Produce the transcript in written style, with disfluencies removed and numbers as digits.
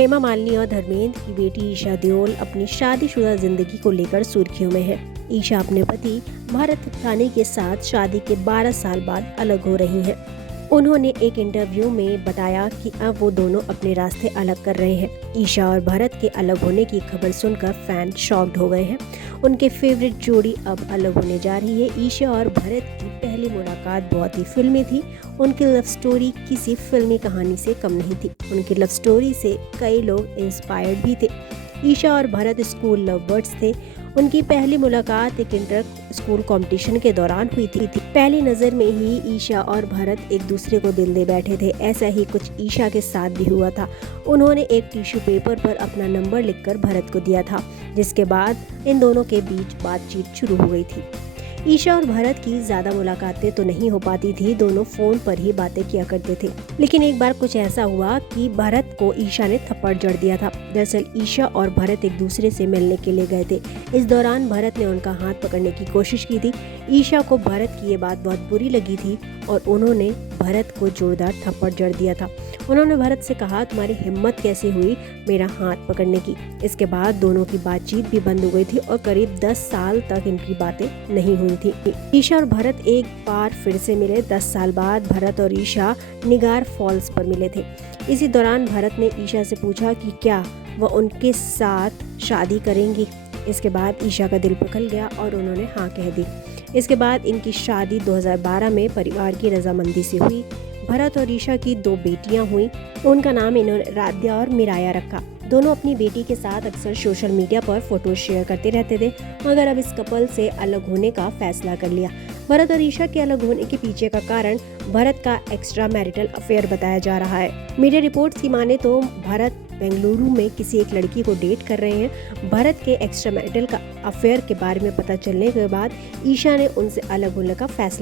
हेमा मालिनी और धर्मेंद्र की बेटी ईशा देओल अपनी शादीशुदा जिंदगी को लेकर सुर्खियों में है। ईशा अपने पति भरत तानी के साथ शादी के 12 साल बाद अलग हो रही हैं। उन्होंने एक इंटरव्यू में बताया कि अब वो दोनों अपने रास्ते अलग कर रहे हैं। ईशा और भरत के अलग होने की खबर सुनकर फैन शॉक्ड हो गए हैं। उनके फेवरेट जोड़ी अब अलग होने जा रही है। ईशा और भरत की पहली मुलाकात बहुत ही फिल्मी थी। उनकी लव स्टोरी किसी फिल्मी कहानी से कम नहीं थी। उनकी लव स्टोरी से कई लोग इंस्पायर्ड भी थे। ईशा और भरत स्कूल लव बर्ड्स थे। उनकी पहली मुलाकात एक इंटर स्कूल कंपटीशन के दौरान हुई थी। पहली नज़र में ही ईशा और भरत एक दूसरे को दिल दे बैठे थे। ऐसा ही कुछ ईशा के साथ भी हुआ था। उन्होंने एक टिश्यू पेपर पर अपना नंबर लिखकर भरत को दिया था, जिसके बाद इन दोनों के बीच बातचीत शुरू हो गई थी। ईशा और भरत की ज्यादा मुलाकातें तो नहीं हो पाती थी, दोनों फोन पर ही बातें किया करते थे। लेकिन एक बार कुछ ऐसा हुआ कि भरत को ईशा ने थप्पड़ जड़ दिया था। दरअसल ईशा और भरत एक दूसरे से मिलने के लिए गए थे। इस दौरान भरत ने उनका हाथ पकड़ने की कोशिश की थी। ईशा को भरत की ये बात बहुत बुरी लगी थी और उन्होंने भरत को जोरदार थप्पड़ जड़ दिया था। उन्होंने भरत से कहा, तुम्हारी हिम्मत कैसे हुई मेरा हाथ पकड़ने की। इसके बाद दोनों की बातचीत भी बंद हो गई थी और करीब 10 साल तक इनकी बातें नहीं हुई थी। ईशा और भरत एक बार फिर से मिले। 10 साल बाद भरत और ईशा निगार फॉल्स पर मिले थे। इसी दौरान भरत ने ईशा से पूछा कि क्या वह उनके साथ शादी करेंगी। इसके बाद ईशा का दिल पिघल गया और उन्होंने हाँ कह दी। इसके बाद इनकी शादी 2012 में परिवार की रजामंदी से हुई। भरत और ईशा की 2 बेटियां हुई। उनका नाम इन्होंने राध्या और मिराया रखा। दोनों अपनी बेटी के साथ अक्सर सोशल मीडिया पर फोटो शेयर करते रहते थे, मगर अब इस कपल से अलग होने का फैसला कर लिया। भरत और ईशा के अलग होने के पीछे का कारण भरत का एक्स्ट्रा मैरिटल अफेयर बताया जा रहा है। मीडिया रिपोर्ट्स की माने तो भरत बेंगलुरु में किसी एक लड़की को डेट कर रहे हैं। भरत के एक्स्ट्रा मैरिटल का अफेयर के बारे में पता चलने के बाद ईशा ने उनसे अलग होने का फैसला